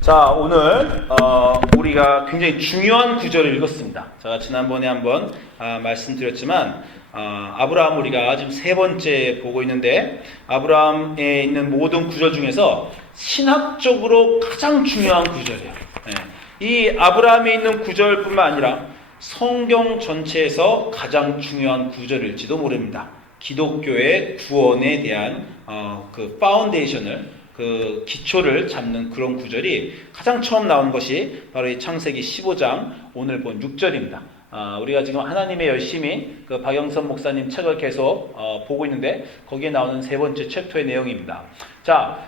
자, 오늘 우리가 굉장히 중요한 구절을 읽었습니다. 제가 지난번에 한번 말씀드렸지만 아브라함 우리가 지금 세 번째 보고 있는데, 아브라함에 있는 모든 구절 중에서 신학적으로 가장 중요한 구절이에요. 이 아브라함에 있는 구절뿐만 아니라 성경 전체에서 가장 중요한 구절일지도 모릅니다. 기독교의 구원에 대한 그 파운데이션을, 그 기초를 잡는 그런 구절이 가장 처음 나온 것이 바로 이 창세기 15장 오늘 본 6절입니다. 우리가 지금 하나님의 열심히 그 박영선 목사님 책을 계속 보고 있는데, 거기에 나오는 세 번째 챕터의 내용입니다. 자,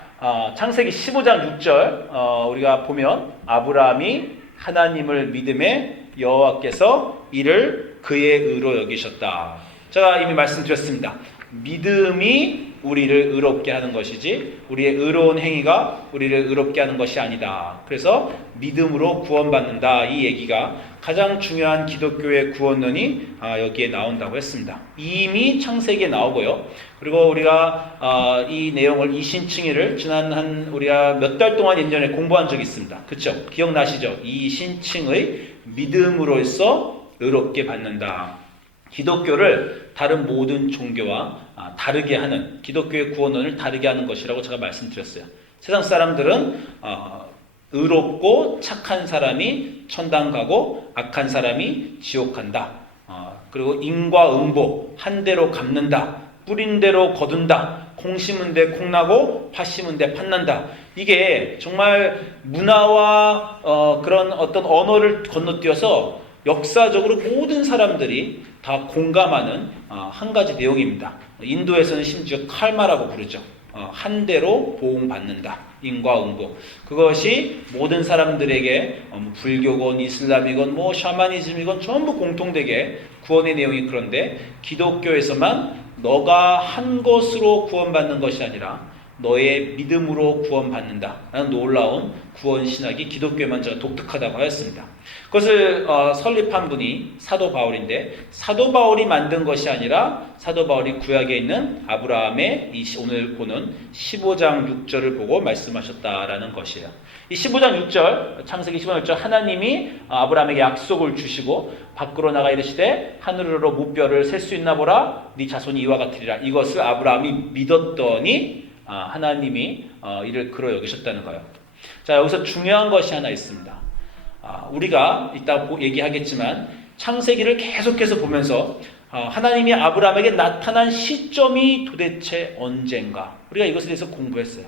창세기 15장 6절 우리가 보면, 아브라함이 하나님을 믿음에 여호와께서 이를 그의 의로 여기셨다. 제가 이미 말씀드렸습니다. 믿음이 우리를 의롭게 하는 것이지 우리의 의로운 행위가 우리를 의롭게 하는 것이 아니다. 그래서 믿음으로 구원받는다, 이 얘기가 가장 중요한 기독교의 구원론이 여기에 나온다고 했습니다. 이미 창세기에 나오고요. 그리고 우리가 이 내용을, 이신칭의를 지난 우리가 몇 달 동안 예전에 공부한 적이 있습니다. 그렇죠? 기억나시죠? 이신칭의 믿음으로써 의롭게 받는다. 기독교를 다른 모든 종교와 다르게 하는, 기독교의 구원론을 다르게 하는 것이라고 제가 말씀드렸어요. 세상 사람들은 의롭고 착한 사람이 천당 가고 악한 사람이 지옥 간다. 그리고 인과응보, 한 대로 갚는다. 뿌린 대로 거둔다. 콩 심은 데 콩 나고 팥 심은 데 팥 난다. 이게 정말 문화와 그런 어떤 언어를 건너뛰어서 역사적으로 모든 사람들이 다 공감하는 한 가지 내용입니다. 인도에서는 심지어 칼마라고 부르죠. 한 대로 보응받는다. 인과응보. 그것이 모든 사람들에게 불교건 이슬람이건 샤머니즘이건 전부 공통되게 구원의 내용이, 그런데 기독교에서만 너가 한 것으로 구원받는 것이 아니라 너의 믿음으로 구원받는다 라는 놀라운 구원 신학이 기독교에만 제가 독특하다고 하였습니다. 그것을 설립한 분이 사도 바울인데, 사도 바울이 만든 것이 아니라 사도 바울이 구약에 있는 아브라함의 오늘 보는 15장 6절을 보고 말씀하셨다라는 것이에요. 이 15장 6절, 창세기 15장 6절, 하나님이 아브라함에게 약속을 주시고 밖으로 나가 이르시되 하늘으로 무뼈를 셀 수 있나 보라, 네 자손이 이와 같으리라. 이것을 아브라함이 믿었더니 하나님이 이를 그로 여기셨다는 거예요. 자, 여기서 중요한 것이 하나 있습니다. 우리가 이따 얘기하겠지만 창세기를 계속해서 보면서 하나님이 아브라함에게 나타난 시점이 도대체 언젠가, 우리가 이것에 대해서 공부했어요.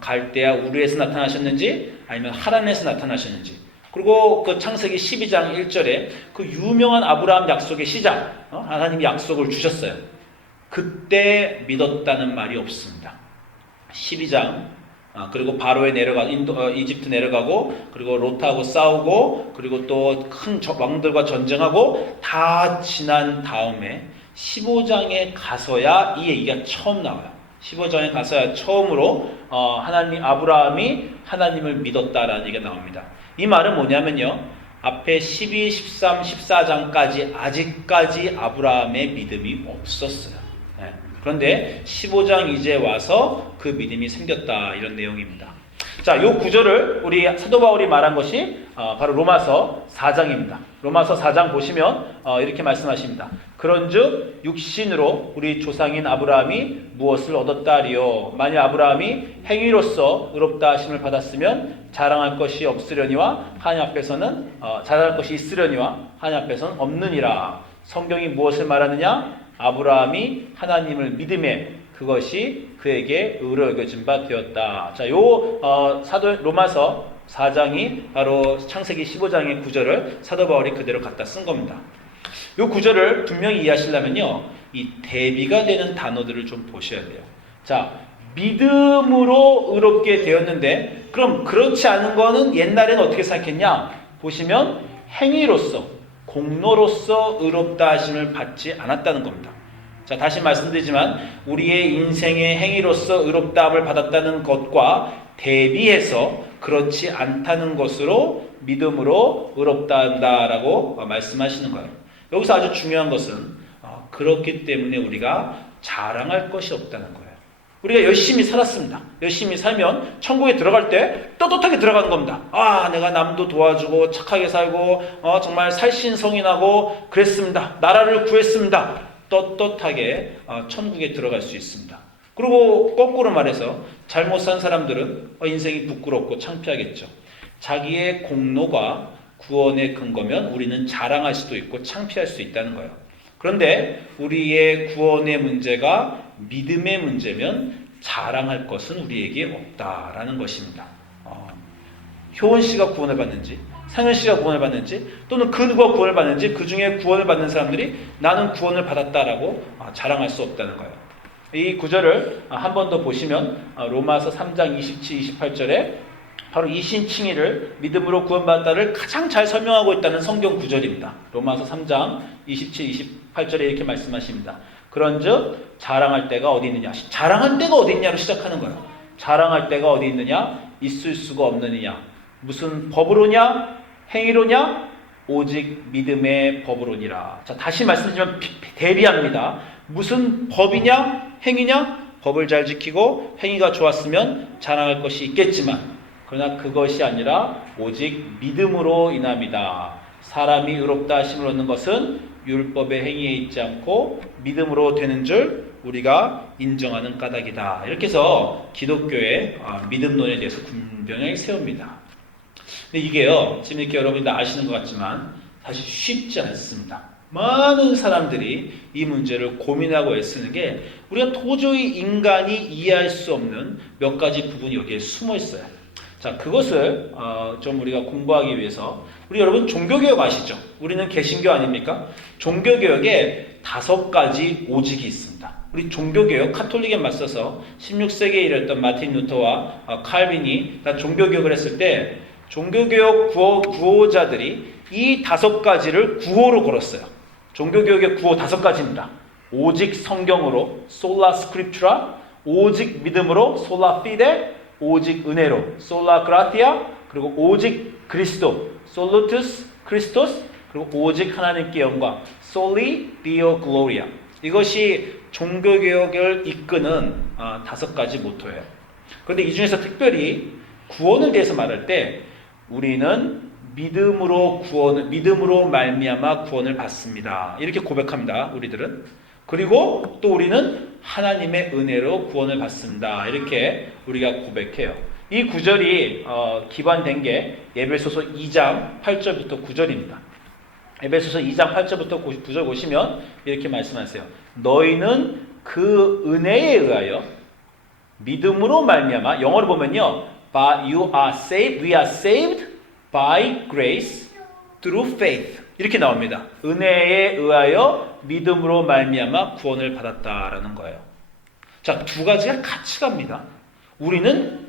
갈대아 우르에서 나타나셨는지 아니면 하란에서 나타나셨는지, 그리고 그 창세기 12장 1절에 그 유명한 아브라함 약속의 시작, 하나님이 약속을 주셨어요. 그때 믿었다는 말이 없습니다. 12장, 그리고 바로에 이집트 내려가고, 그리고 롯하고 싸우고, 그리고 또 큰 왕들과 전쟁하고 다 지난 다음에 15장에 가서야 이 얘기가 처음 나와요. 15장에 가서야 처음으로 아브라함이 하나님을 믿었다라는 얘기가 나옵니다. 이 말은 뭐냐면요, 앞에 12, 13, 14장까지 아직까지 아브라함의 믿음이 없었어요. 그런데 15장 이제 와서 그 믿음이 생겼다, 이런 내용입니다. 자, 이 구절을 우리 사도 바울이 말한 것이 바로 로마서 4장입니다. 로마서 4장 보시면 이렇게 말씀하십니다. 그런즉 육신으로 우리 조상인 아브라함이 무엇을 얻었다리요? 만일 아브라함이 행위로서 의롭다 하심을 받았으면 자랑할 것이 없으려니와 하나님 앞에서는 자랑할 것이 있으려니와 하나님 앞에서는 없느니라. 성경이 무엇을 말하느냐? 아브라함이 하나님을 믿음에 그것이 그에게 의로 여겨진 바 되었다. 자, 사도 로마서 4장이 바로 창세기 15장의 구절을 사도 바울이 그대로 갖다 쓴 겁니다. 이 구절을 분명히 이해하시려면요, 이 대비가 되는 단어들을 좀 보셔야 돼요. 자, 믿음으로 의롭게 되었는데, 그럼 그렇지 않은 거는 옛날에는 어떻게 생각했냐? 보시면 행위로서, 공로로서 의롭다 하심을 받지 않았다는 겁니다. 자, 다시 말씀드리지만 우리의 인생의 행위로서 의롭다함을 받았다는 것과 대비해서 그렇지 않다는 것으로 믿음으로 의롭다 한다라고 말씀하시는 거예요. 여기서 아주 중요한 것은 그렇기 때문에 우리가 자랑할 것이 없다는 거예요. 우리가 열심히 살았습니다. 열심히 살면 천국에 들어갈 때 떳떳하게 들어가는 겁니다. 아, 내가 남도 도와주고 착하게 살고 정말 살신성인하고 그랬습니다. 나라를 구했습니다. 떳떳하게 천국에 들어갈 수 있습니다. 그리고 거꾸로 말해서 잘못 산 사람들은 인생이 부끄럽고 창피하겠죠. 자기의 공로가 구원의 근거면 우리는 자랑할 수도 있고 창피할 수 있다는 거예요. 그런데 우리의 구원의 문제가 믿음의 문제면 자랑할 것은 우리에게 없다라는 것입니다. 효원 씨가 구원을 받는지, 상현 씨가 구원을 받는지, 또는 그 누가 구원을 받는지, 그 중에 구원을 받는 사람들이 나는 구원을 받았다라고 자랑할 수 없다는 거예요. 이 구절을 한 번 더 보시면 로마서 3장 27, 28절에 바로 이신칭의를 믿음으로 구원받았다를 가장 잘 설명하고 있다는 성경 구절입니다. 로마서 3장 27, 28절에 이렇게 말씀하십니다. 그런즉 자랑할 때가 어디 있느냐? 자랑할 때가 어디 있냐로 시작하는 거예요. 자랑할 때가 어디 있느냐? 있을 수가 없느냐? 무슨 법으로냐? 행위로냐? 오직 믿음의 법으로니라. 자, 다시 말씀드리면 대비합니다. 무슨 법이냐? 행위냐? 법을 잘 지키고 행위가 좋았으면 자랑할 것이 있겠지만 그러나 그것이 아니라 오직 믿음으로 인함이다. 사람이 의롭다 하심을 얻는 것은 율법의 행위에 있지 않고 믿음으로 되는 줄 우리가 인정하는 까닭이다. 이렇게 해서 기독교의 믿음론에 대해서 군병을 세웁니다. 근데 이게요, 지금 이렇게 여러분이 다 아시는 것 같지만 사실 쉽지 않습니다. 많은 사람들이 이 문제를 고민하고 애쓰는 게 우리가 도저히 인간이 이해할 수 없는 몇 가지 부분이 여기에 숨어 있어요. 자, 그것을 좀 우리가 공부하기 위해서 우리 여러분 종교개혁 아시죠? 우리는 개신교 아닙니까? 종교개혁에 5가지 오직이 있습니다. 우리 종교개혁 카톨릭에 맞서서 16세기에 일했던 마틴 루터와 칼빈이 다 종교개혁을 했을 때 종교개혁 구호자들이 이 5가지를 구호로 걸었어요. 종교개혁의 구호 5가지입니다. 오직 성경으로 솔라 스크립투라, 오직 믿음으로 솔라 피데, 오직 은혜로 솔라 그라티아, 그리고 오직 그리스도 솔루투스 크리스토스, 그리고 오직 하나님께 영광 솔리 디오 글로리아. 이것이 종교개혁을 이끄는 5가지 모토예요. 그런데 이 중에서 특별히 구원에 대해서 말할 때 우리는 믿음으로 말미암아 구원을 받습니다. 이렇게 고백합니다. 우리들은. 그리고 또 우리는 하나님의 은혜로 구원을 받습니다. 이렇게 우리가 고백해요. 이 구절이 기반된 게 에베소서 2장 8절부터 9절입니다. 에베소서 2장 8절부터 9절 보시면 이렇게 말씀하세요. 너희는 그 은혜에 의하여 믿음으로 말미암아, 영어로 보면요, we are saved by grace through faith. 이렇게 나옵니다. 은혜에 의하여 믿음으로 말미암아 구원을 받았다라는 거예요. 자, 2가지가 같이 갑니다. 우리는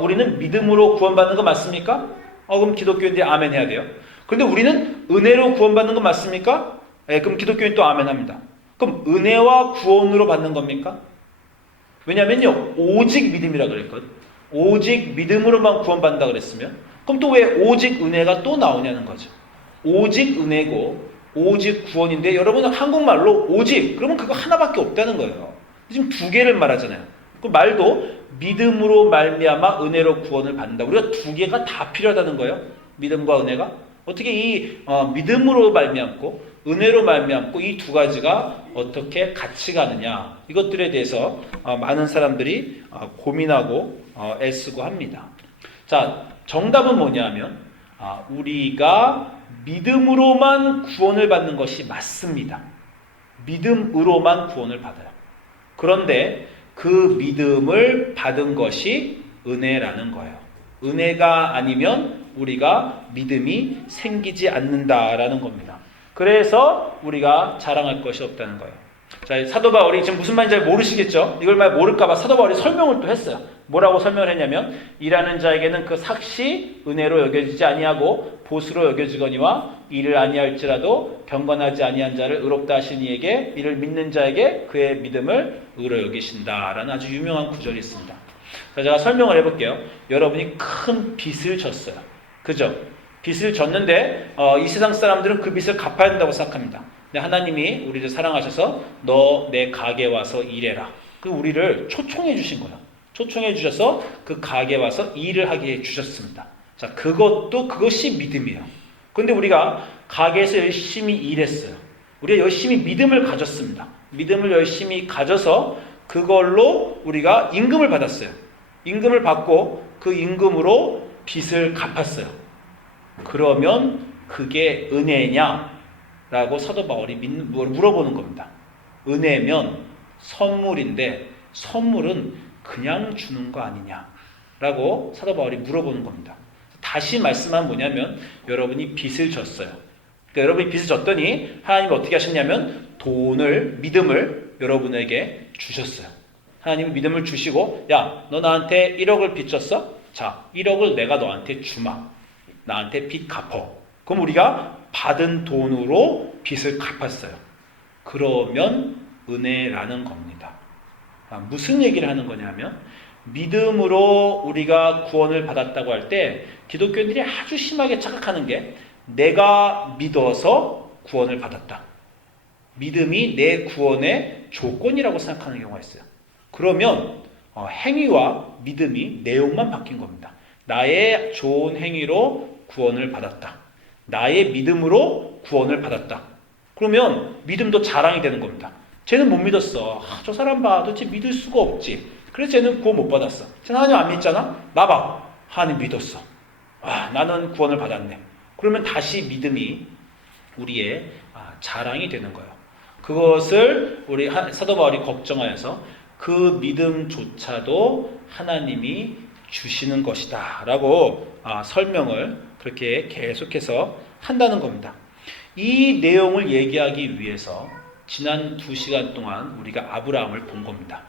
우리는 믿음으로 구원받는 거 맞습니까? 그럼 기독교인들이 아멘 해야 돼요. 그런데 우리는 은혜로 구원받는 거 맞습니까? 그럼 기독교인 또 아멘 합니다. 그럼 은혜와 구원으로 받는 겁니까? 왜냐면요, 오직 믿음이라 그랬거든. 오직 믿음으로만 구원받는다 그랬으면 그럼 또 왜 오직 은혜가 또 나오냐는 거죠. 오직 은혜고 오직 구원인데 여러분은 한국말로 오직 그러면 그거 하나밖에 없다는 거예요. 지금 2개를 말하잖아요. 그 말도 믿음으로 말미암아 은혜로 구원을 받는다. 우리가 2개가 다 필요하다는 거예요. 믿음과 은혜가. 어떻게 이 믿음으로 말미암고 은혜로 말미암고 이 2가지가 어떻게 같이 가느냐, 이것들에 대해서 많은 사람들이 고민하고 애쓰고 합니다. 자, 정답은 뭐냐면 우리가 믿음으로만 구원을 받는 것이 맞습니다. 믿음으로만 구원을 받아요. 그런데 그 믿음을 받은 것이 은혜라는 거예요. 은혜가 아니면 우리가 믿음이 생기지 않는다라는 겁니다. 그래서 우리가 자랑할 것이 없다는 거예요. 자, 사도 바울이 지금 무슨 말인지 잘 모르시겠죠? 이걸 말 모를까봐 사도 바울이 설명을 또 했어요. 뭐라고 설명을 했냐면, 일하는 자에게는 그 삭시 은혜로 여겨지지 아니하고 보수로 여겨지거니와 이를 아니할지라도 경건하지 아니한 자를 의롭다 하신 이에게, 이를 믿는 자에게 그의 믿음을 의로 여기신다라는 아주 유명한 구절이 있습니다. 자, 제가 설명을 해볼게요. 여러분이 큰 빚을 졌어요. 그죠? 빚을 졌는데 이 세상 사람들은 그 빚을 갚아야 된다고 생각합니다. 근데 하나님이 우리를 사랑하셔서 너 내 가게에 와서 일해라. 그 우리를 초청해 주신 거예요. 초청해 주셔서 그 가게에 와서 일을 하게 해 주셨습니다. 자, 그것이 믿음이에요. 근데 우리가 가게에서 열심히 일했어요. 우리가 열심히 믿음을 가졌습니다. 믿음을 열심히 가져서 그걸로 우리가 임금을 받았어요. 임금을 받고 그 임금으로 빚을 갚았어요. 그러면 그게 은혜냐? 라고 사도 바울이 물어보는 겁니다. 은혜면 선물인데 선물은 그냥 주는 거 아니냐? 라고 사도 바울이 물어보는 겁니다. 다시 말씀하면 뭐냐면 여러분이 빚을 졌어요. 그러니까 여러분이 빚을 졌더니 하나님이 어떻게 하셨냐면 믿음을 여러분에게 주셨어요. 하나님이 믿음을 주시고 야, 너 나한테 1억을 빚 졌어? 자, 1억을 내가 너한테 주마. 나한테 빚 갚어. 그럼 우리가 받은 돈으로 빚을 갚았어요. 그러면 은혜라는 겁니다. 무슨 얘기를 하는 거냐면 믿음으로 우리가 구원을 받았다고 할 때 기독교인들이 아주 심하게 착각하는 게 내가 믿어서 구원을 받았다. 믿음이 내 구원의 조건이라고 생각하는 경우가 있어요. 그러면 행위와 믿음이 내용만 바뀐 겁니다. 나의 좋은 행위로 구원을 받았다. 나의 믿음으로 구원을 받았다. 그러면 믿음도 자랑이 되는 겁니다. 쟤는 못 믿었어. 저 사람 봐. 도대체 믿을 수가 없지. 그래서 쟤는 구원 못 받았어. 쟤는 하나님 안 믿잖아? 나 봐. 하나님 믿었어. 나는 구원을 받았네. 그러면 다시 믿음이 우리의 자랑이 되는 거예요. 그것을 우리 사도 바울이 걱정하여서 그 믿음조차도 하나님이 주시는 것이다 라고 설명을 그렇게 계속해서 한다는 겁니다. 이 내용을 얘기하기 위해서 지난 2시간 동안 우리가 아브라함을 본 겁니다.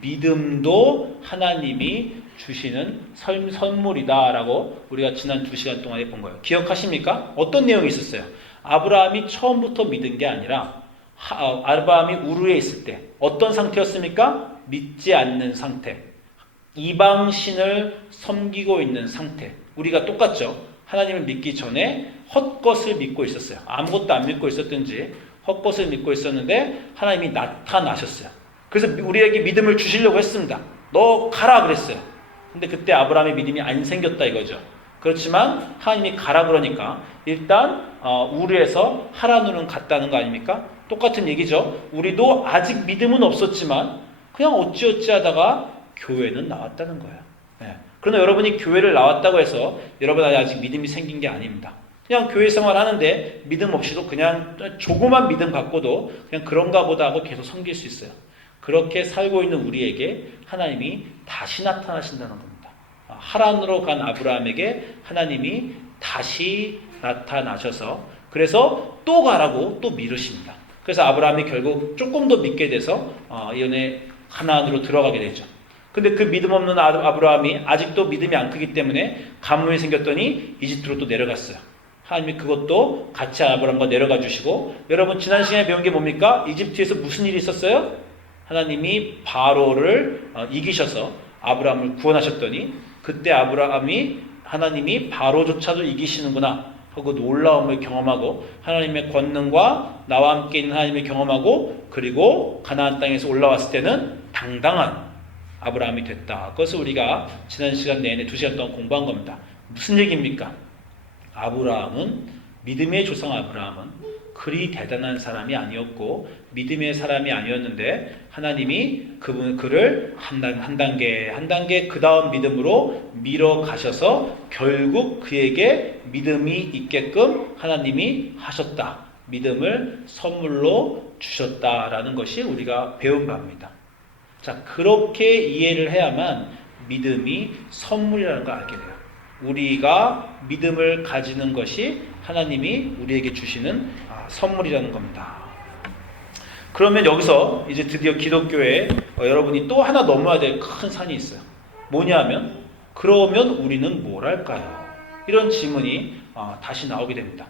믿음도 하나님이 주시는 선물이다 라고 우리가 지난 2시간 동안에 본 거예요. 기억하십니까? 어떤 내용이 있었어요? 아브라함이 처음부터 믿은 게 아니라 아브라함이 우르에 있을 때 어떤 상태였습니까? 믿지 않는 상태. 이방신을 섬기고 있는 상태. 우리가 똑같죠? 하나님을 믿기 전에 헛것을 믿고 있었어요. 아무것도 안 믿고 있었든지 헛것을 믿고 있었는데 하나님이 나타나셨어요. 그래서 우리에게 믿음을 주시려고 했습니다. 너 가라 그랬어요. 근데 그때 아브라함의 믿음이 안 생겼다 이거죠. 그렇지만 하나님이 가라 그러니까 일단 우르에서 하란으로 갔다는 거 아닙니까? 똑같은 얘기죠. 우리도 아직 믿음은 없었지만 그냥 어찌어찌 하다가 교회는 나왔다는 거예요. 네. 그러나 여러분이 교회를 나왔다고 해서 여러분 아직 믿음이 생긴 게 아닙니다. 그냥 교회 생활 하는데 믿음 없이도 그냥 조그만 믿음 갖고도 그냥 그런가 보다 하고 계속 섬길 수 있어요. 그렇게 살고 있는 우리에게 하나님이 다시 나타나신다는 겁니다. 하란으로 간 아브라함에게 하나님이 다시 나타나셔서 그래서 또 가라고 또 미루십니다. 그래서 아브라함이 결국 조금 더 믿게 돼서 이번에 가나안으로 들어가게 되죠. 근데 그 믿음 없는 아브라함이 아직도 믿음이 안 크기 때문에 가뭄이 생겼더니 이집트로 또 내려갔어요. 하나님이 그것도 같이 아브라함과 내려가 주시고 여러분 지난 시간에 배운 게 뭡니까? 이집트에서 무슨 일이 있었어요? 하나님이 바로를 이기셔서 아브라함을 구원하셨더니 그때 하나님이 바로조차도 이기시는구나 하고 놀라움을 경험하고 하나님의 권능과 나와 함께 있는 하나님을 경험하고 그리고 가나안 땅에서 올라왔을 때는 당당한 아브라함이 됐다. 그것을 우리가 지난 시간 내내 2시간 동안 공부한 겁니다. 무슨 얘기입니까? 믿음의 조상 아브라함은 그리 대단한 사람이 아니었고 믿음의 사람이 아니었는데 하나님이 그를 한 단계 그 다음 믿음으로 밀어가셔서 결국 그에게 믿음이 있게끔 하나님이 하셨다. 믿음을 선물로 주셨다라는 것이 우리가 배운 바입니다. 자, 그렇게 이해를 해야만 믿음이 선물이라는 걸 알게 돼요. 우리가 믿음을 가지는 것이 하나님이 우리에게 주시는 선물이라는 겁니다. 그러면 여기서 이제 드디어 기독교에 여러분이 또 하나 넘어야 될 큰 산이 있어요. 뭐냐면 그러면 우리는 뭘 할까요? 이런 질문이 다시 나오게 됩니다.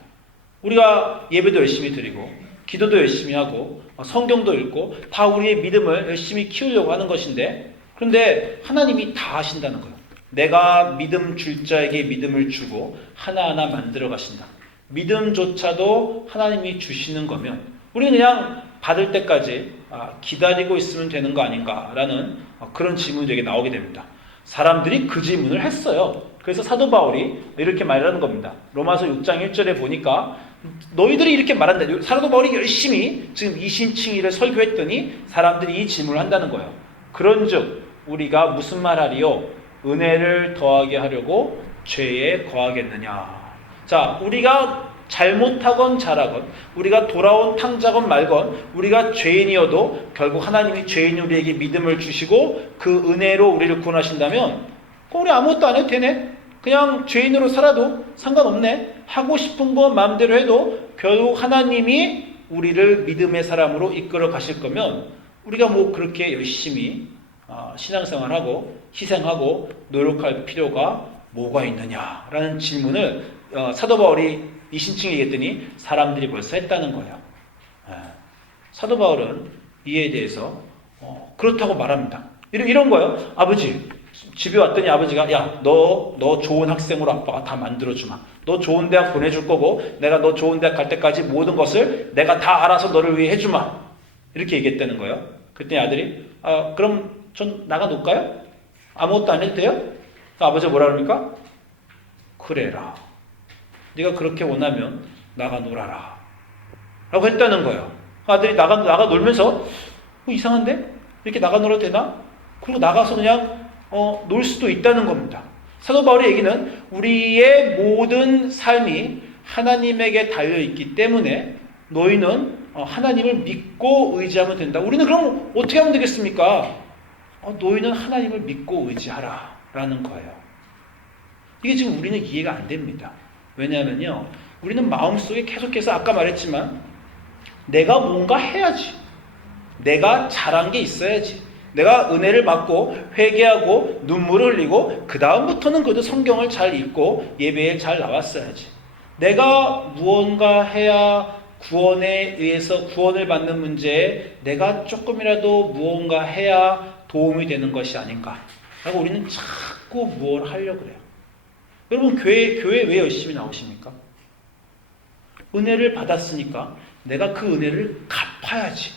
우리가 예배도 열심히 드리고 기도도 열심히 하고 성경도 읽고 다 우리의 믿음을 열심히 키우려고 하는 것인데 그런데 하나님이 다 하신다는 거예요. 내가 믿음 줄 자에게 믿음을 주고 하나하나 만들어 가신다. 믿음조차도 하나님이 주시는 거면 우리는 그냥 받을 때까지 기다리고 있으면 되는 거 아닌가라는 그런 질문이 나오게 됩니다. 사람들이 그 질문을 했어요. 그래서 사도 바울이 이렇게 말하는 겁니다. 로마서 6장 1절에 보니까 너희들이 이렇게 말한다. 사도 바울이 열심히 지금 이신칭의를 설교했더니 사람들이 이 질문을 한다는 거예요. 그런즉 우리가 무슨 말하리요? 은혜를 더하게 하려고 죄에 거하겠느냐. 자, 우리가 잘못하건 잘하건, 우리가 돌아온 탕자건 말건, 우리가 죄인이어도 결국 하나님이 죄인 우리에게 믿음을 주시고 그 은혜로 우리를 구원하신다면 우리 아무것도 안 해도 되네. 그냥 죄인으로 살아도 상관없네. 하고 싶은 거 마음대로 해도 결국 하나님이 우리를 믿음의 사람으로 이끌어 가실 거면 우리가 뭐 그렇게 열심히 신앙생활하고 희생하고 노력할 필요가 뭐가 있느냐라는 질문을 사도 바울이 이신칭에 얘기했더니 사람들이 벌써 했다는 거예요. 사도 바울은 이에 대해서 그렇다고 말합니다. 이런 거예요. 아버지, 집에 왔더니 아버지가 야, 너 좋은 학생으로 아빠가 다 만들어주마. 너 좋은 대학 보내줄 거고 내가 너 좋은 대학 갈 때까지 모든 것을 내가 다 알아서 너를 위해 해주마. 이렇게 얘기했다는 거예요. 그랬더니 아들이 그럼 전 나가 놀까요? 아무것도 안 해도 돼요? 아버지가 뭐라 그럽니까? 그래라. 네가 그렇게 원하면 나가 놀아라. 라고 했다는 거예요. 아들이 나가 놀면서 이상한데? 이렇게 나가 놀아도 되나? 그리고 나가서 그냥 놀 수도 있다는 겁니다. 사도 바울의 얘기는 우리의 모든 삶이 하나님에게 달려있기 때문에 너희는 하나님을 믿고 의지하면 된다. 우리는 그럼 어떻게 하면 되겠습니까? 너희는 하나님을 믿고 의지하라 라는 거예요. 이게 지금 우리는 이해가 안 됩니다. 왜냐하면요, 우리는 마음속에 계속해서 아까 말했지만 내가 뭔가 해야지, 내가 잘한 게 있어야지, 내가 은혜를 받고 회개하고 눈물을 흘리고 그 다음부터는 그래도 성경을 잘 읽고 예배에 잘 나왔어야지, 내가 무언가 해야 구원에 의해서 구원을 받는 문제에 내가 조금이라도 무언가 해야 도움이 되는 것이 아닌가 라고 우리는 자꾸 뭘 하려고 그래요. 여러분, 교회 왜 열심히 나오십니까? 은혜를 받았으니까 내가 그 은혜를 갚아야지.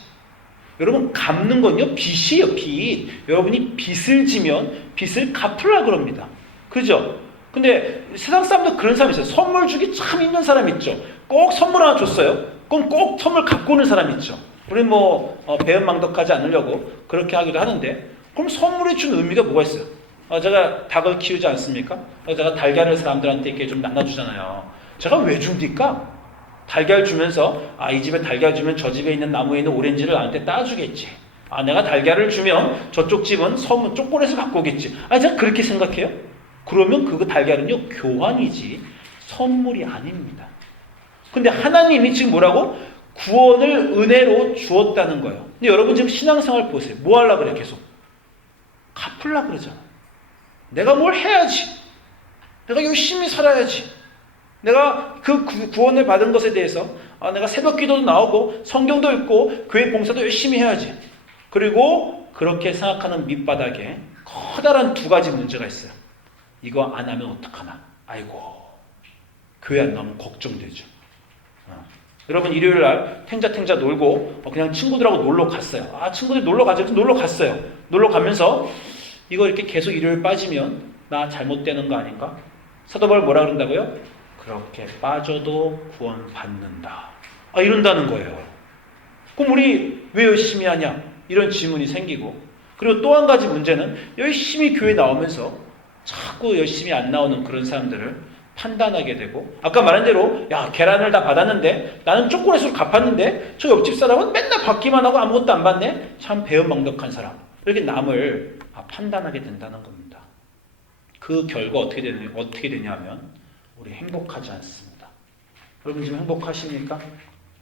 여러분, 갚는 건요, 빚이에요, 빚. 여러분이 빚을 지면 빚을 갚으려고 그럽니다. 그죠? 근데 세상 사람도 그런 사람이 있어요. 선물 주기 참 힘든 사람 있죠. 꼭 선물 하나 줬어요. 그럼 꼭 선물 갖고 오는 사람 있죠. 우리는 배은망덕하지 않으려고 그렇게 하기도 하는데, 그럼 선물이 준 의미가 뭐가 있어요? 제가 닭을 키우지 않습니까? 제가 달걀을 사람들한테 이렇게 좀 나눠주잖아요. 제가 왜 줍니까? 달걀 주면서 이 집에 달걀 주면 저 집에 있는 나무에 있는 오렌지를 나한테 따주겠지. 내가 달걀을 주면 저쪽 집은 선물 초콜릿을 갖고 오겠지. 제가 그렇게 생각해요. 그러면 그 달걀은요, 교환이지 선물이 아닙니다. 근데 하나님이 지금 뭐라고? 구원을 은혜로 주었다는 거예요. 근데 여러분 지금 신앙생활 보세요. 뭐 하려고 그래? 계속 갚으려고 그러잖아. 내가 뭘 해야지. 내가 열심히 살아야지. 내가 그 구원을 받은 것에 대해서 내가 새벽 기도도 나오고 성경도 읽고 교회 봉사도 열심히 해야지. 그리고 그렇게 생각하는 밑바닥에 커다란 두 가지 문제가 있어요. 이거 안 하면 어떡하나. 아이고, 교회 안 나오면 걱정되죠. 여러분, 일요일 날 탱자 놀고 그냥 친구들하고 놀러 갔어요. 친구들 놀러 가죠. 놀러 갔어요. 놀러 가면서 이거 이렇게 계속 일요일 빠지면 나 잘못되는 거 아닌가? 사도 바울 뭐라 그런다고요? 그렇게 빠져도 구원 받는다. 이런다는 거예요. 그럼 우리 왜 열심히 하냐? 이런 질문이 생기고, 그리고 또 한 가지 문제는 열심히 교회 나오면서 자꾸 열심히 안 나오는 그런 사람들을 판단하게 되고, 아까 말한 대로 계란을 다 받았는데 나는 초콜릿으로 갚았는데 저 옆집 사람은 맨날 받기만 하고 아무것도 안 받네? 참 배은망덕한 사람. 이렇게 남을 판단하게 된다는 겁니다. 그 결과 어떻게 되냐 하면 우리 행복하지 않습니다. 여러분 지금 행복하십니까?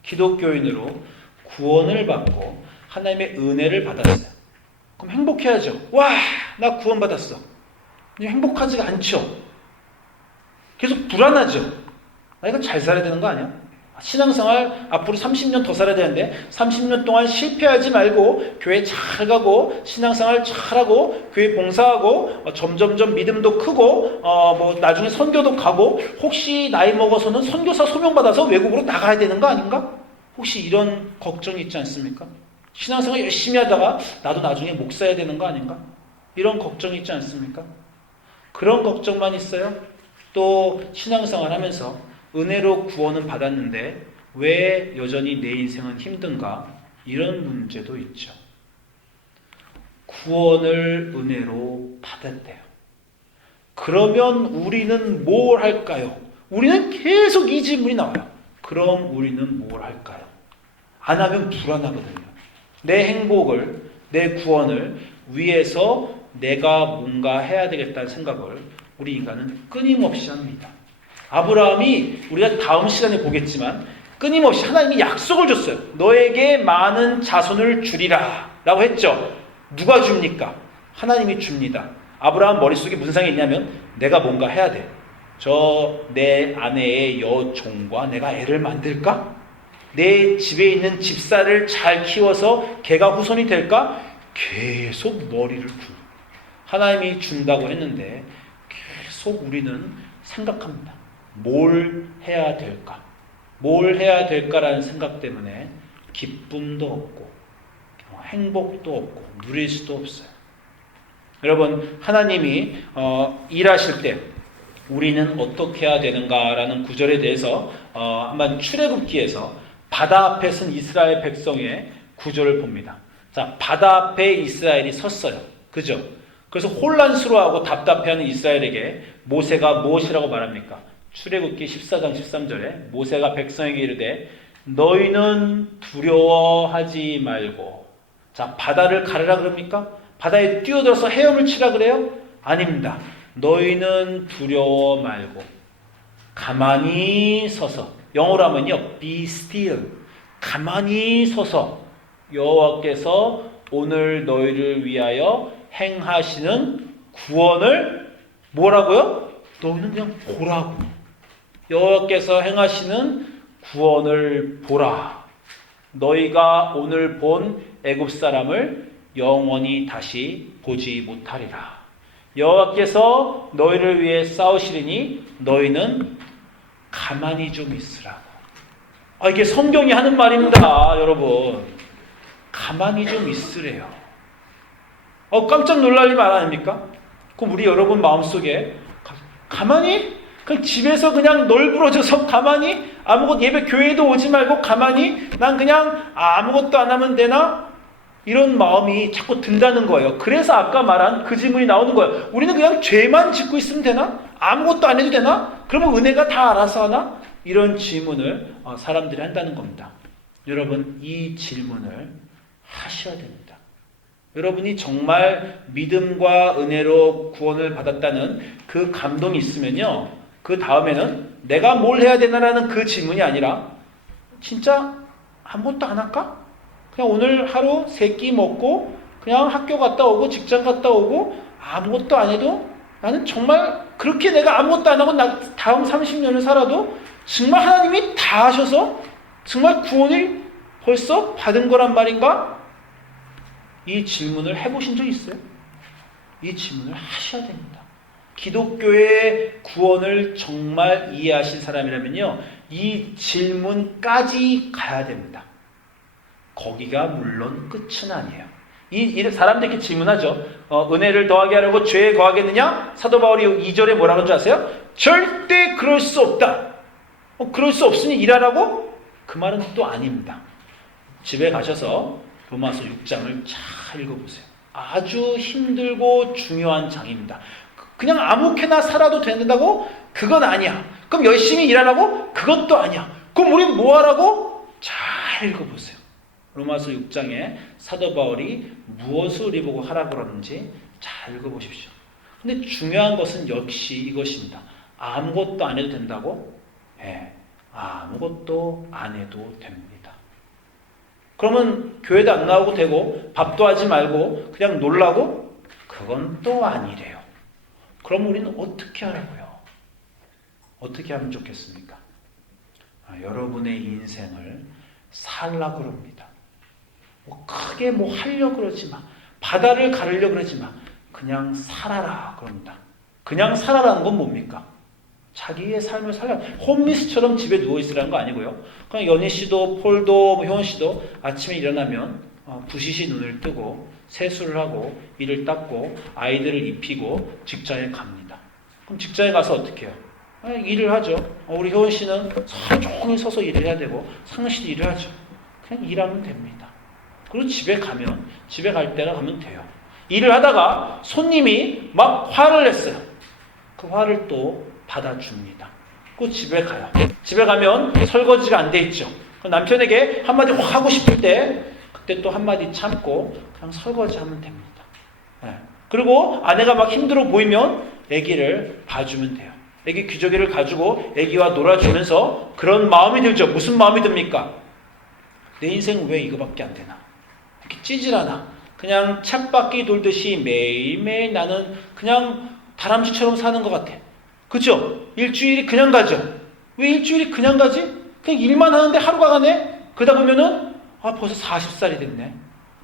기독교인으로 구원을 받고 하나님의 은혜를 받았어요. 그럼 행복해야죠. 와, 나 구원 받았어. 행복하지가 않죠. 계속 불안하죠. 이거 잘 살아야 되는 거 아니야? 신앙생활 앞으로 30년 더 살아야 되는데 30년 동안 실패하지 말고 교회 잘 가고 신앙생활 잘하고 교회 봉사하고 점점점 믿음도 크고 나중에 선교도 가고, 혹시 나이 먹어서는 선교사 소명받아서 외국으로 나가야 되는 거 아닌가? 혹시 이런 걱정이 있지 않습니까? 신앙생활 열심히 하다가 나도 나중에 목사해야 되는 거 아닌가? 이런 걱정이 있지 않습니까? 그런 걱정만 있어요? 또 신앙생활 하면서 은혜로 구원은 받았는데 왜 여전히 내 인생은 힘든가? 이런 문제도 있죠. 구원을 은혜로 받았대요. 그러면 우리는 뭘 할까요? 우리는 계속 이 질문이 나와요. 그럼 우리는 뭘 할까요? 안 하면 불안하거든요. 내 행복을, 내 구원을 위해서 내가 뭔가 해야 되겠다는 생각을 우리 인간은 끊임없이 합니다. 아브라함이 우리가 다음 시간에 보겠지만 끊임없이 하나님이 약속을 줬어요. 너에게 많은 자손을 주리라 라고 했죠. 누가 줍니까? 하나님이 줍니다. 아브라함 머릿속에 무슨 생각이 있냐면 내가 뭔가 해야 돼. 내 아내의 여종과 내가 애를 만들까? 내 집에 있는 집사를 잘 키워서 걔가 후손이 될까? 계속 머리를 굴려. 하나님이 준다고 했는데 계속 우리는 생각합니다. 뭘 해야 될까? 뭘 해야 될까라는 생각 때문에 기쁨도 없고 행복도 없고 누릴 수도 없어요. 여러분, 하나님이 일하실 때 우리는 어떻게 해야 되는가라는 구절에 대해서 한번 출애굽기에서 바다 앞에 선 이스라엘 백성의 구절을 봅니다. 자, 바다 앞에 이스라엘이 섰어요. 그죠? 그래서 혼란스러워하고 답답해하는 이스라엘에게 모세가 무엇이라고 말합니까? 출애굽기 14장 13절에 모세가 백성에게 이르되 너희는 두려워하지 말고. 자, 바다를 가르라 그럽니까? 바다에 뛰어들어서 헤엄을 치라 그래요? 아닙니다. 너희는 두려워 말고 가만히 서서, 영어로 하면요 be still, 가만히 서서 여호와께서 오늘 너희를 위하여 행하시는 구원을 뭐라고요? 너희는 그냥 보라고. 여호와께서 행하시는 구원을 보라. 너희가 오늘 본 애굽 사람을 영원히 다시 보지 못하리라. 여호와께서 너희를 위해 싸우시리니 너희는 가만히 좀 있으라고. 이게 성경이 하는 말입니다, 여러분. 가만히 좀 있으래요. 깜짝 놀랄 일 아닙니까? 그럼 우리 여러분 마음속에 가만히? 그냥 집에서 그냥 널브러져서 가만히? 아무것도 예배 교회도 오지 말고 가만히? 난 그냥 아무것도 안 하면 되나? 이런 마음이 자꾸 든다는 거예요. 그래서 아까 말한 그 질문이 나오는 거예요. 우리는 그냥 죄만 짓고 있으면 되나? 아무것도 안 해도 되나? 그러면 은혜가 다 알아서 하나? 이런 질문을 사람들이 한다는 겁니다. 여러분, 이 질문을 하셔야 됩니다. 여러분이 정말 믿음과 은혜로 구원을 받았다는 그 감동이 있으면요, 그 다음에는 내가 뭘 해야 되나라는 그 질문이 아니라 진짜 아무것도 안 할까? 그냥 오늘 하루 3끼 먹고 그냥 학교 갔다 오고 직장 갔다 오고 아무것도 안 해도 나는 정말 그렇게 내가 아무것도 안 하고 다음 30년을 살아도 정말 하나님이 다 하셔서 정말 구원을 벌써 받은 거란 말인가? 이 질문을 해보신 적 있어요? 이 질문을 하셔야 됩니다. 기독교의 구원을 정말 이해하신 사람이라면요, 이 질문까지 가야 됩니다. 거기가 물론 끝은 아니에요. 이 사람들이 이렇게 질문하죠. 은혜를 더하게 하려고 죄에 거하겠느냐? 사도 바울이 2절에 뭐라고 하는 줄 아세요? 절대 그럴 수 없다. 그럴 수 없으니 일하라고? 그 말은 또 아닙니다. 집에 가셔서 로마서 6장을 잘 읽어보세요. 아주 힘들고 중요한 장입니다. 그냥 아무렇게나 살아도 된다고? 그건 아니야. 그럼 열심히 일하라고? 그것도 아니야. 그럼 우린 뭐 하라고? 잘 읽어보세요. 로마서 6장에 사도 바울이 무엇을 이보고 하라고 그러는지 잘 읽어보십시오. 근데 중요한 것은 역시 이것입니다. 아무것도 안 해도 된다고? 네, 아무것도 안 해도 됩니다. 그러면 교회도 안 나오고 되고 밥도 하지 말고 그냥 놀라고? 그건 또 아니래요. 그럼 우리는 어떻게 하라고요? 어떻게 하면 좋겠습니까? 여러분의 인생을 살라고 그럽니다. 크게 하려고 그러지 마. 바다를 가르려고 그러지 마. 그냥 살아라 그럽니다. 그냥 살아라는 건 뭡니까? 자기의 삶을 살라. 홈리스처럼 집에 누워있으라는 거 아니고요. 그냥 연희 씨도 폴도 효원 씨도 아침에 일어나면 부시시 눈을 뜨고 세수를 하고 이를 닦고 아이들을 입히고 직장에 갑니다. 그럼 직장에 가서 어떻게 해요? 일을 하죠. 우리 효원 씨는 하루 종일 서서 일을 해야 되고 상은 씨도 일을 하죠. 그냥 일하면 됩니다. 그리고 집에 갈 때가 가면 돼요. 일을 하다가 손님이 막 화를 냈어요. 그 화를 또 받아줍니다. 그 집에 가요. 집에 가면 설거지가 안 돼 있죠. 남편에게 한마디 확 하고 싶을 때 그때 또 한마디 참고 그냥 설거지하면 됩니다. 그리고 아내가 막 힘들어 보이면 아기를 봐주면 돼요. 아기 기저귀를 가지고 아기와 놀아주면서 그런 마음이 들죠. 무슨 마음이 듭니까? 내 인생 왜 이거밖에 안 되나? 이렇게 찌질 않아. 그냥 쳇바퀴 돌듯이 매일매일 나는 그냥 다람쥐처럼 사는 것 같아. 그죠? 일주일이 그냥 가죠. 왜 일주일이 그냥 가지? 그냥 일만 하는데 하루가 가네? 그러다 보면은 벌써 40살이 됐네.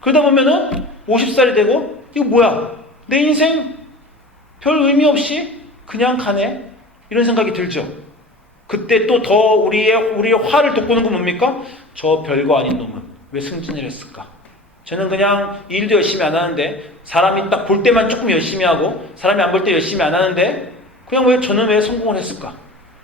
그러다 보면은 50살이 되고 이거 뭐야? 내 인생 별 의미 없이 그냥 가네? 이런 생각이 들죠. 그때 또 더 우리의 화를 돋구는 건 뭡니까? 저 별거 아닌 놈은 왜 승진을 했을까? 저는 그냥 일도 열심히 안 하는데 사람이 딱 볼 때만 조금 열심히 하고 사람이 안 볼 때 열심히 안 하는데 그냥 저는 왜 성공을 했을까?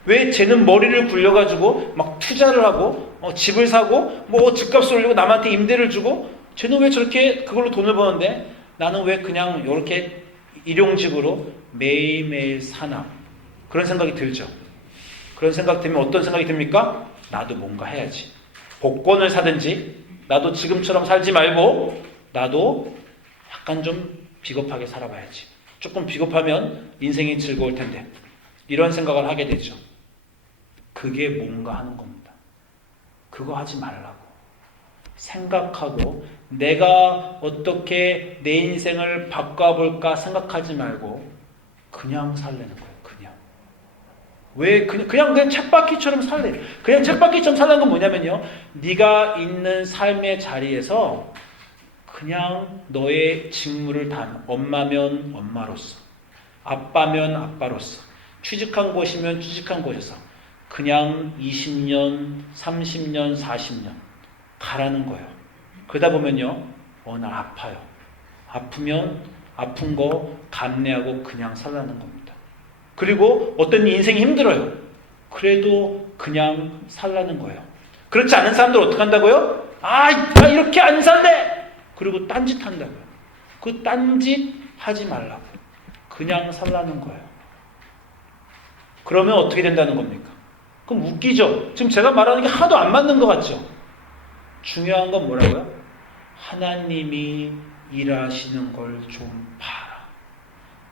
왜 쟤는 머리를 굴려가지고 막 투자를 하고 집을 사고 뭐 집값을 올리고 남한테 임대를 주고 쟤는 왜 저렇게 그걸로 돈을 버는데 나는 왜 그냥 이렇게 일용직으로 매일매일 사나? 그런 생각이 들죠. 그런 생각 들면 어떤 생각이 듭니까? 나도 뭔가 해야지. 복권을 사든지 나도 지금처럼 살지 말고 나도 약간 좀 비겁하게 살아봐야지. 조금 비겁하면 인생이 즐거울 텐데. 이런 생각을 하게 되죠. 그게 뭔가 하는 겁니다. 그거 하지 말라고. 생각하고 내가 어떻게 내 인생을 바꿔볼까 생각하지 말고 그냥 살라는 거예요. 왜 그냥 쳇바퀴처럼 살래? 그냥 쳇바퀴처럼 살라는 건 뭐냐면요. 네가 있는 삶의 자리에서 그냥 너의 직무를 단 엄마면 엄마로서 아빠면 아빠로서 취직한 곳이면 취직한 곳에서 그냥 20년, 30년, 40년 가라는 거예요. 그러다 보면요. 날 아파요. 아프면 아픈 거 감내하고 그냥 살라는 겁니다. 그리고 어떤 인생이 힘들어요. 그래도 그냥 살라는 거예요. 그렇지 않은 사람들 어떻게 한다고요? 나 이렇게 안 살래! 그리고 딴짓 한다고요. 그 딴짓 하지 말라고. 그냥 살라는 거예요. 그러면 어떻게 된다는 겁니까? 그럼 웃기죠? 지금 제가 말하는 게 하나도 안 맞는 것 같죠? 중요한 건 뭐라고요? 하나님이 일하시는 걸 좀 봐라.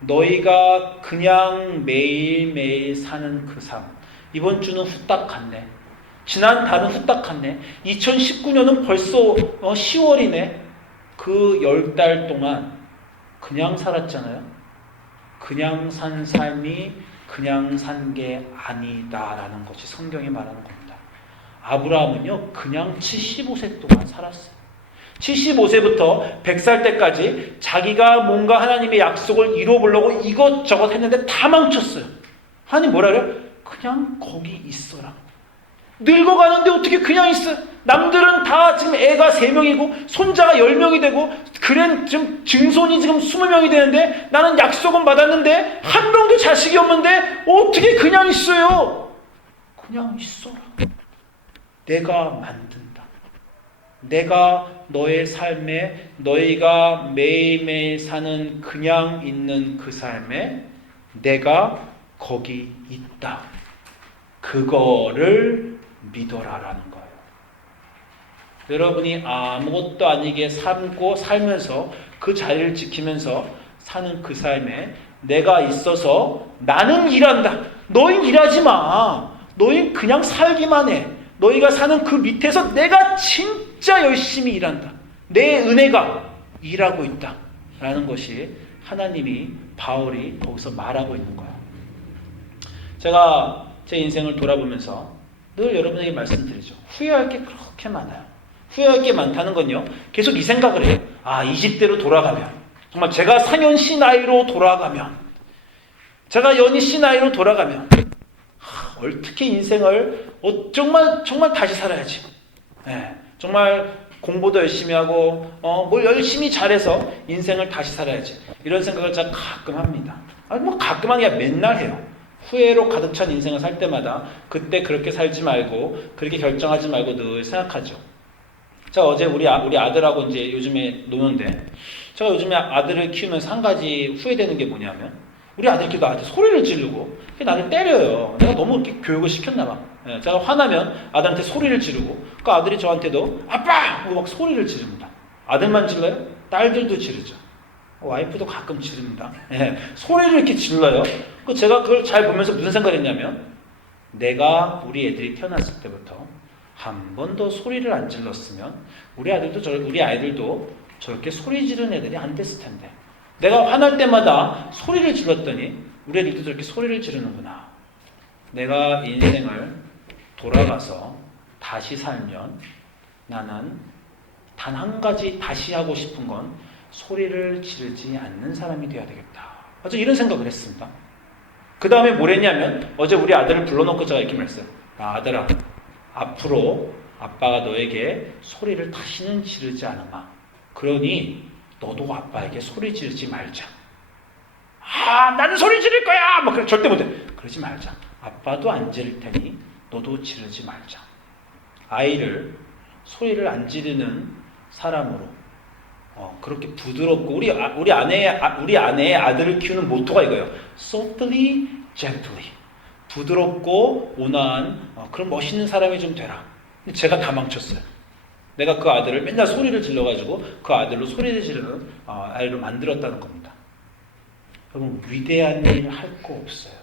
너희가 그냥 매일매일 사는 그 삶. 이번 주는 후딱 갔네. 지난 달은 후딱 갔네. 2019년은 벌써 10월이네. 그 10달 동안 그냥 살았잖아요. 그냥 산 삶이 그냥 산 게 아니다라는 것이 성경이 말하는 겁니다. 아브라함은요. 그냥 75세 동안 살았어요. 75세부터 100살 때까지 자기가 뭔가 하나님의 약속을 이루어보려고 이것저것 했는데 다 망쳤어요. 하나님 뭐라 그래요? 그냥 거기 있어라. 늙어가는데 어떻게 그냥 있어? 남들은 다 지금 애가 3명이고 손자가 10명이 되고 지금 증손이 지금 20명이 되는데 나는 약속은 받았는데 한 명도 자식이 없는데 어떻게 그냥 있어요? 그냥 있어라. 내가 만든다. 내가 너의 삶에 너희가 매일매일 사는 그냥 있는 그 삶에 내가 거기 있다. 그거를 믿어라라는 거예요. 여러분이 아무것도 아니게 살면서 그 자리를 지키면서 사는 그 삶에 내가 있어서 나는 일한다. 너희 일하지 마. 너희 그냥 살기만 해. 너희가 사는 그 밑에서 내가 진짜 열심히 일한다. 내 은혜가 일하고 있다. 라는 것이 하나님이 바울이 거기서 말하고 있는 거예요. 제가 제 인생을 돌아보면서 늘 여러분에게 말씀드리죠. 후회할 게 그렇게 많아요. 후회할 게 많다는 건요. 계속 이 생각을 해요. 20대로 돌아가면 정말 제가 상현 씨 나이로 돌아가면 제가 연희 씨 나이로 돌아가면 어떻게 인생을 정말 다시 살아야지. 네, 정말 공부도 열심히 하고 뭘 열심히 잘해서 인생을 다시 살아야지. 이런 생각을 제가 가끔 합니다. 아니 뭐 가끔 하는 게 아니라 맨날 해요. 후회로 가득 찬 인생을 살 때마다 그때 그렇게 살지 말고 그렇게 결정하지 말고 늘 생각하죠. 자, 어제 우리 아들하고 이제 요즘에 노는데 제가 요즘에 아들을 키우면서 한 가지 후회되는 게 뭐냐면 우리 아들끼리 나한테 소리를 지르고 나를 때려요. 내가 너무 이렇게 교육을 시켰나 봐. 제가 화나면 아들한테 소리를 지르고 그 아들이 저한테도 아빠! 하고 막 소리를 지릅니다. 아들만 질러요? 딸들도 지르죠. 와이프도 가끔 지릅니다. 소리를 이렇게 질러요. 제가 그걸 잘 보면서 무슨 생각을 했냐면 내가 우리 애들이 태어났을 때부터 한 번도 소리를 안 질렀으면 우리 아이들도 저렇게 소리 지르는 애들이 안 됐을 텐데 내가 화날 때마다 소리를 질렀더니 우리 애들도 저렇게 소리를 지르는구나. 내가 인생을 돌아가서 다시 살면 나는 단 한 가지 다시 하고 싶은 건 소리를 지르지 않는 사람이 되어야 되겠다. 어제 이런 생각을 했습니다. 그 다음에 뭘 했냐면 어제 우리 아들을 불러놓고 제가 이렇게 말했어요. 아들아, 앞으로 아빠가 너에게 소리를 다시는 지르지 않으마. 그러니 너도 아빠에게 소리 지르지 말자. 나는 소리 지를 거야! 뭐 절대 못해. 그러지 말자. 아빠도 안 지를 테니 너도 지르지 말자. 아이를 소리를 안 지르는 사람으로 그렇게 부드럽고 우리 아내의 아들을 키우는 모토가 이거예요. Softly, gently. 부드럽고 온화한 그런 멋있는 사람이 좀 되라. 제가 다 망쳤어요. 내가 그 아들을 맨날 소리를 질러가지고 그 아들로 소리를 지르는 아이로 만들었다는 겁니다. 여러분 위대한 일 할 거 없어요.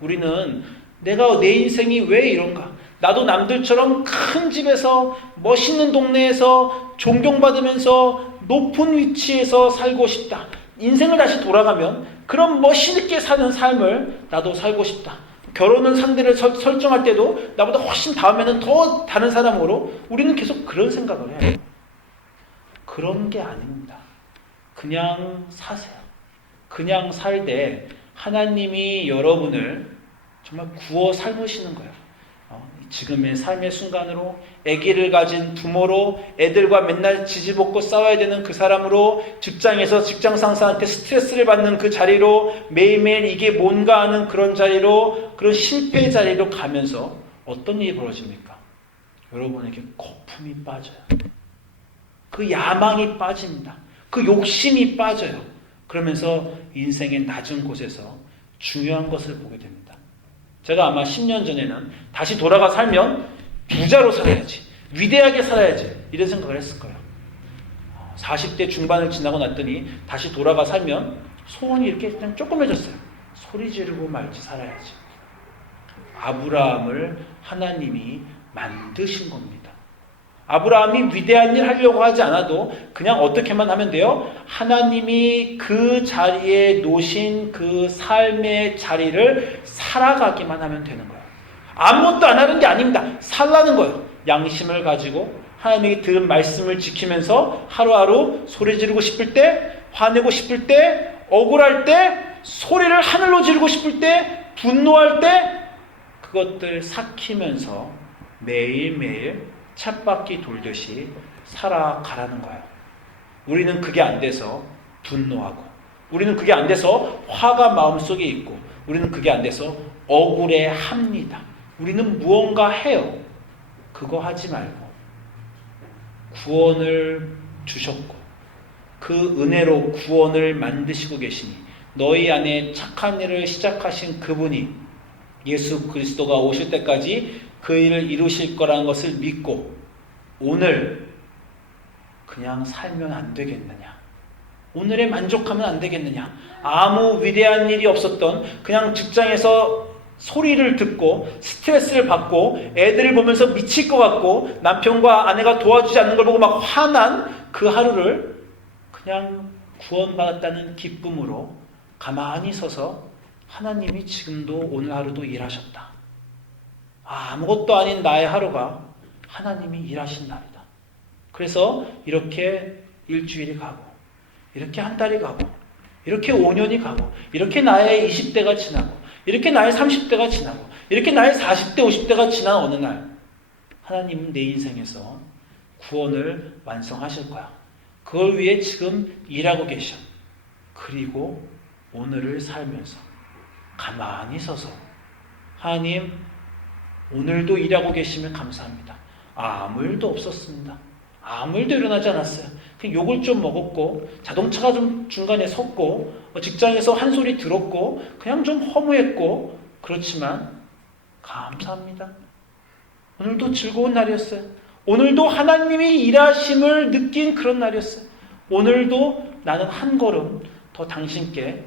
우리는 내가 내 인생이 왜 이런가? 나도 남들처럼 큰 집에서 멋있는 동네에서 존경받으면서 높은 위치에서 살고 싶다. 인생을 다시 돌아가면 그런 멋있게 사는 삶을 나도 살고 싶다. 결혼은 상대를 설정할 때도 나보다 훨씬 다음에는 더 다른 사람으로 우리는 계속 그런 생각을 해요. 그런 게 아닙니다. 그냥 사세요. 그냥 살되 하나님이 여러분을 정말 구워 삶으시는 거예요. 지금의 삶의 순간으로 아기를 가진 부모로 애들과 맨날 지지볶고 싸워야 되는 그 사람으로 직장에서 직장 상사한테 스트레스를 받는 그 자리로 매일매일 이게 뭔가 하는 그런 자리로 그런 실패의 자리로 가면서 어떤 일이 벌어집니까? 여러분에게 거품이 빠져요. 그 야망이 빠집니다. 그 욕심이 빠져요. 그러면서 인생의 낮은 곳에서 중요한 것을 보게 됩니다. 제가 아마 10년 전에는 다시 돌아가 살면 부자로 살아야지, 위대하게 살아야지 이런 생각을 했을 거예요. 40대 중반을 지나고 났더니 다시 돌아가 살면 소원이 이렇게 그냥 조그매졌어요. 소리 지르고 말지 살아야지. 아브라함을 하나님이 만드신 겁니다. 아브라함이 위대한 일 하려고 하지 않아도 그냥 어떻게만 하면 돼요? 하나님이 그 자리에 놓으신 그 삶의 자리를 살아가기만 하면 되는 거예요. 아무것도 안 하는 게 아닙니다. 살라는 거예요. 양심을 가지고 하나님이 들은 말씀을 지키면서 하루하루 소리 지르고 싶을 때, 화내고 싶을 때, 억울할 때, 소리를 하늘로 지르고 싶을 때, 분노할 때 그것들 삭히면서 매일매일 찻바퀴 돌듯이 살아가라는 거예요. 우리는 그게 안 돼서 분노하고, 우리는 그게 안 돼서 화가 마음속에 있고, 우리는 그게 안 돼서 억울해합니다. 우리는 무언가 해요. 그거 하지 말고 구원을 주셨고 그 은혜로 구원을 만드시고 계시니 너희 안에 착한 일을 시작하신 그분이 예수 그리스도가 오실 때까지 그 일을 이루실 거라는 것을 믿고 오늘 그냥 살면 안 되겠느냐? 오늘에 만족하면 안 되겠느냐? 아무 위대한 일이 없었던 그냥 직장에서 소리를 듣고 스트레스를 받고 애들을 보면서 미칠 것 같고 남편과 아내가 도와주지 않는 걸 보고 막 화난 그 하루를 그냥 구원받았다는 기쁨으로 가만히 서서 하나님이 지금도 오늘 하루도 일하셨다. 아무것도 아닌 나의 하루가 하나님이 일하신 날이다. 그래서 이렇게 일주일이 가고 이렇게 한 달이 가고 이렇게 5년이 가고 이렇게 나의 20대가 지나고 이렇게 나의 30대가 지나고 이렇게 나의 40대 50대가 지난 어느 날 하나님은 내 인생에서 구원을 완성하실 거야. 그걸 위해 지금 일하고 계셔. 그리고 오늘을 살면서 가만히 서서 하나님 오늘도 일하고 계시면 감사합니다. 아무 일도 없었습니다. 아무 일도 일어나지 않았어요. 그냥 욕을 좀 먹었고 자동차가 좀 중간에 섰고 직장에서 한 소리 들었고 그냥 좀 허무했고 그렇지만 감사합니다. 오늘도 즐거운 날이었어요. 오늘도 하나님이 일하심을 느낀 그런 날이었어요. 오늘도 나는 한 걸음 더 당신께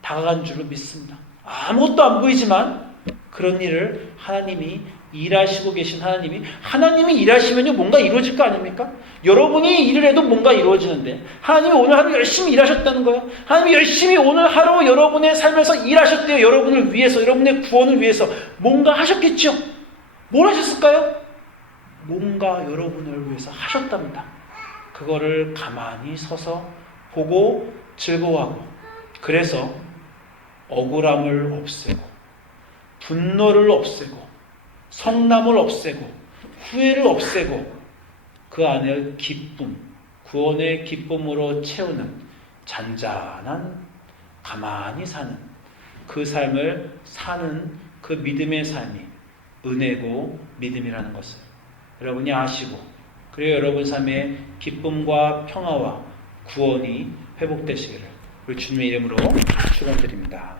다가간 줄을 믿습니다. 아무것도 안 보이지만 그런 일을 하나님이 일하시고 계신 하나님이 일하시면요 뭔가 이루어질 거 아닙니까? 여러분이 일을 해도 뭔가 이루어지는데 하나님이 오늘 하루 열심히 일하셨다는 거예요. 하나님이 열심히 오늘 하루 여러분의 삶에서 일하셨대요. 여러분을 위해서, 여러분의 구원을 위해서 뭔가 하셨겠죠? 뭘 하셨을까요? 뭔가 여러분을 위해서 하셨답니다. 그거를 가만히 서서 보고 즐거워하고 그래서 억울함을 없애고 분노를 없애고 성남을 없애고 후회를 없애고 그 안에 기쁨, 구원의 기쁨으로 채우는 잔잔한 가만히 사는 그 삶을 사는 그 믿음의 삶이 은혜고 믿음이라는 것을 여러분이 아시고 그리고 여러분 삶에 기쁨과 평화와 구원이 회복되시기를 우리 주님의 이름으로 축원드립니다.